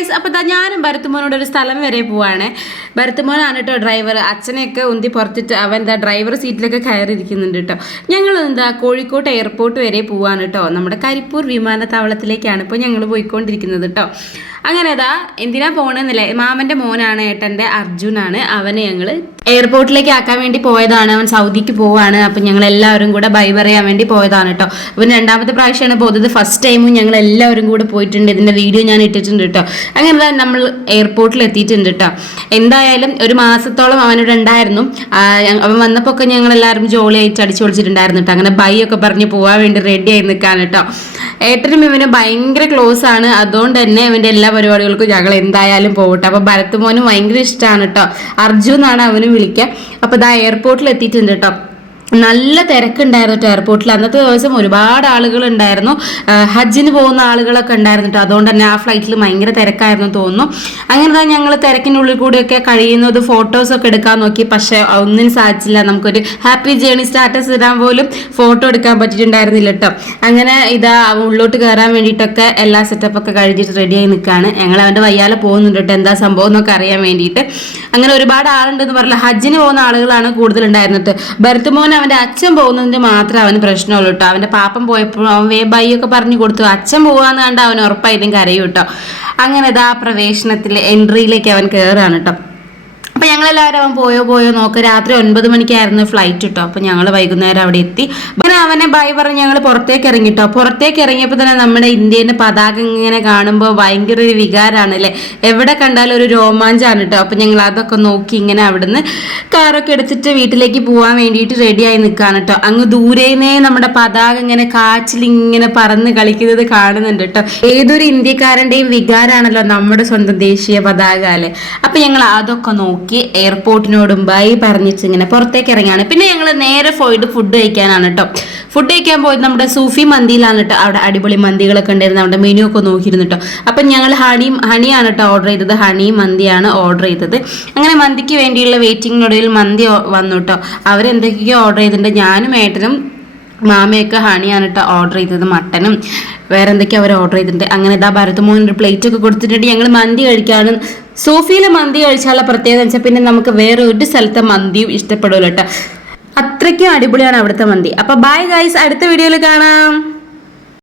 Guys, അപ്പോൾ ഞാനും ഭരത്തുമോനോട് ഒരു സ്ഥലം വരെ പോവാണ്. ഭരത്തുമോനാണ് കേട്ടോ ഡ്രൈവർ. അച്ഛനെയൊക്കെ ഉന്തി പുറത്തിട്ട് അവൻ ഡ്രൈവർ സീറ്റിലൊക്കെ കയറിയിരിക്കുന്നുണ്ട് കേട്ടോ. ഞങ്ങൾ കോഴിക്കോട് എയർപോർട്ട് വരെ പോവാണ് കേട്ടോ. നമ്മുടെ കരിപ്പൂർ വിമാനത്താവളത്തിലേക്കാണ് ഇപ്പോൾ ഞങ്ങൾ പോയിക്കൊണ്ടിരിക്കുന്നത് കേട്ടോ. അങ്ങനെ എന്തിനാ പോകണമെന്നില്ലേ, മാമൻ്റെ മോനാണ്, ഏട്ടൻ്റെ അർജുനാണ്. അവനെ ഞങ്ങൾ എയർപോർട്ടിലേക്ക് ആക്കാൻ വേണ്ടി പോയതാണ്. അവൻ സൗദിക്ക് പോവാണ്. അപ്പം ഞങ്ങൾ എല്ലാവരും കൂടെ ബൈ പറയാൻ വേണ്ടി പോയതാണ് കേട്ടോ. അവൻ രണ്ടാമത്തെ പ്രാവശ്യമാണ് പോകുന്നത്. ഫസ്റ്റ് ടൈമും ഞങ്ങൾ എല്ലാവരും കൂടെ പോയിട്ടുണ്ട്. ഇതിൻ്റെ വീഡിയോ ഞാൻ ഇട്ടിട്ടുണ്ട് കേട്ടോ. അങ്ങനെ നമ്മൾ എയർപോർട്ടിൽ എത്തിയിട്ടുണ്ട് കേട്ടോ. എന്തായാലും ഒരു മാസത്തോളം അവനോട് ഉണ്ടായിരുന്നു. അവൻ വന്നപ്പോൾ ഒക്കെ ഞങ്ങൾ എല്ലാവരും ജോളിയായിട്ട് അടിച്ചു പൊളിച്ചിട്ടുണ്ടായിരുന്നു കേട്ടോ. അങ്ങനെ ബൈ ഒക്കെ പറഞ്ഞ് പോകാൻ വേണ്ടി റെഡി ആയി നിൽക്കാൻ കേട്ടോ. ഏട്ടനും ഇവന് ഭയങ്കര ക്ലോസ് ആണ്. അതുകൊണ്ട് തന്നെ ഇവൻ്റെ എല്ലാ പരിപാടികൾക്കും ഞങ്ങൾ എന്തായാലും പോകട്ടെ. അപ്പോൾ ഭരത്തുമോനും ഭയങ്കര ഇഷ്ടമാണ് കേട്ടോ. അർജുൻ എന്നാണ് അവനും വിളിക്കുക. അപ്പോൾ എയർപോർട്ടിൽ എത്തിയിട്ടുണ്ട് കേട്ടോ. നല്ല തിരക്കുണ്ടായിരുന്നു കേട്ടോ എയർപോർട്ടിൽ. അന്നത്തെ ദിവസം ഒരുപാട് ആളുകൾ ഉണ്ടായിരുന്നു. ഹജ്ജിന് പോകുന്ന ആളുകളൊക്കെ ഉണ്ടായിരുന്നു കേട്ടോ. അതുകൊണ്ട് തന്നെ ആ ഫ്ലൈറ്റിൽ ഭയങ്കര തിരക്കായിരുന്നു തോന്നുന്നു. അങ്ങനെ ഞങ്ങൾ തിരക്കിനുള്ളിൽ കൂടിയൊക്കെ കഴിയുന്നത് ഫോട്ടോസൊക്കെ എടുക്കാൻ നോക്കി. പക്ഷെ ഒന്നിനും സാധിച്ചില്ല. നമുക്കൊരു ഹാപ്പി ജേണി സ്റ്റാറ്റസ് ഇടാൻ പോലും ഫോട്ടോ എടുക്കാൻ പറ്റിയിട്ടുണ്ടായിരുന്നില്ല കേട്ടോ. അങ്ങനെ ഉള്ളോട്ട് കയറാൻ വേണ്ടിയിട്ടൊക്കെ എല്ലാ സെറ്റപ്പൊക്കെ കഴിഞ്ഞിട്ട് റെഡിയായി നിൽക്കുകയാണ്. ഞങ്ങൾ അവൻ്റെ വയ്യാലെ പോകുന്നുണ്ട് കേട്ടോ, എന്താ സംഭവം എന്നൊക്കെ അറിയാൻ വേണ്ടിയിട്ട്. അങ്ങനെ ഒരുപാട് ആളുണ്ടെന്ന് പറഞ്ഞില്ല. ഹജ്ജിന് പോകുന്ന ആളുകളാണ് കൂടുതലുണ്ടായിരുന്നിട്ട്. ഭരത്തുമോൻ അവൻ്റെ അച്ഛൻ പോകുന്നതിന് മാത്രമേ അവന് പ്രശ്നമുള്ളൂ കേട്ടോ. അവൻ്റെ പാപ്പൻ പോയപ്പോൾ അവൻ ബൈ ഒക്കെ പറഞ്ഞു കൊടുത്തു. അച്ഛൻ പോകാന്ന് കണ്ട അവൻ ഉറപ്പായിട്ടും കരയും കേട്ടോ. അങ്ങനെ പ്രവേശനത്തിൽ എൻട്രിയിലേക്ക് അവൻ കയറുകയാണ് കേട്ടോ. അപ്പോൾ ഞങ്ങളെല്ലാവരും അവൻ പോയോ നോക്കുക. രാത്രി 9 മണിക്കായിരുന്നു ഫ്ലൈറ്റ് കേട്ടോ. അപ്പോൾ ഞങ്ങൾ വൈകുന്നേരം അവിടെ എത്തി. അങ്ങനെ അവനെ ബൈ പറഞ്ഞ് ഞങ്ങൾ പുറത്തേക്ക് ഇറങ്ങി കേട്ടോ. പുറത്തേക്ക് ഇറങ്ങിയപ്പോൾ തന്നെ നമ്മുടെ ഇന്ത്യൻ്റെ പതാക ഇങ്ങനെ കാണുമ്പോൾ ഭയങ്കര ഒരു വികാരമാണ് അല്ലേ. എവിടെ കണ്ടാലും ഒരു രോമാഞ്ചാണ് കേട്ടോ. അപ്പോൾ ഞങ്ങൾ അതൊക്കെ നോക്കി ഇങ്ങനെ അവിടുന്ന് കാറൊക്കെ എടുത്തിട്ട് വീട്ടിലേക്ക് പോകാൻ വേണ്ടിയിട്ട് റെഡിയായി നിൽക്കുകയാണ് കേട്ടോ. അങ്ങ് ദൂരേന്നേ നമ്മുടെ പതാക ഇങ്ങനെ കാച്ചിലിങ്ങനെ പറന്ന് കളിക്കുന്നത് കാണുന്നുണ്ട് കേട്ടോ. ഏതൊരു ഇന്ത്യക്കാരൻ്റെയും വികാരമാണല്ലോ നമ്മുടെ സ്വന്തം ദേശീയ പതാക അല്ലേ. അപ്പോൾ ഞങ്ങൾ അതൊക്കെ നോക്കി എയർപോർട്ടിനോടും ബൈ പറഞ്ഞിട്ട് ഇങ്ങനെ പുറത്തേക്ക് ഇറങ്ങിയാണ്. പിന്നെ ഞങ്ങൾ നേരെ പോയിട്ട് ഫുഡ് കഴിക്കാനാണ് കേട്ടോ. ഫുഡ് കഴിക്കാൻ പോയത് നമ്മുടെ സൂഫി മന്തിയിലാണ് കേട്ടോ. അവിടെ അടിപൊളി മന്തികളൊക്കെ ഉണ്ടായിരുന്നു. അവിടെ മെനു ഒക്കെ നോക്കിയിരുന്നു കേട്ടോ. അപ്പം ഞങ്ങൾ ഹണിയാണ് കേട്ടോ ഓർഡർ ചെയ്തത്. ഹണി മന്തിയാണ് ഓർഡർ ചെയ്തത്. അങ്ങനെ മന്തിക്ക് വേണ്ടിയുള്ള വെയിറ്റിങ്ങിനൊടുവിൽ മന്തി വന്നു കേട്ടോ. അവരെന്തൊക്കെയോ ഓർഡർ ചെയ്തിട്ടുണ്ട്. ഞാനും ഏട്ടനും മാമയൊക്കെ ഹണിയാണ് കേട്ടോ ഓർഡർ ചെയ്തത്. മട്ടനും വേറെ എന്തൊക്കെയാണ് അവർ ഓർഡർ ചെയ്തിട്ടുണ്ട്. അങ്ങനെ ഭരത്തുമോനൊരു പ്ലേറ്റ് ഒക്കെ കൊടുത്തിട്ടുണ്ട്. ഞങ്ങൾ മന്തി കഴിക്കാനും സോഫിയിലെ മന്തി കഴിച്ചാലുള്ള പ്രത്യേകത വെച്ചാൽ പിന്നെ നമുക്ക് വേറെ ഒരു സ്ഥലത്തെ മന്തിയും ഇഷ്ടപ്പെടുമല്ലോ കേട്ടോ. അത്രയ്ക്കും അടിപൊളിയാണ് അവിടുത്തെ മന്തി. അപ്പോൾ ബൈ ഗൈസ്, അടുത്ത വീഡിയോയിൽ കാണാം.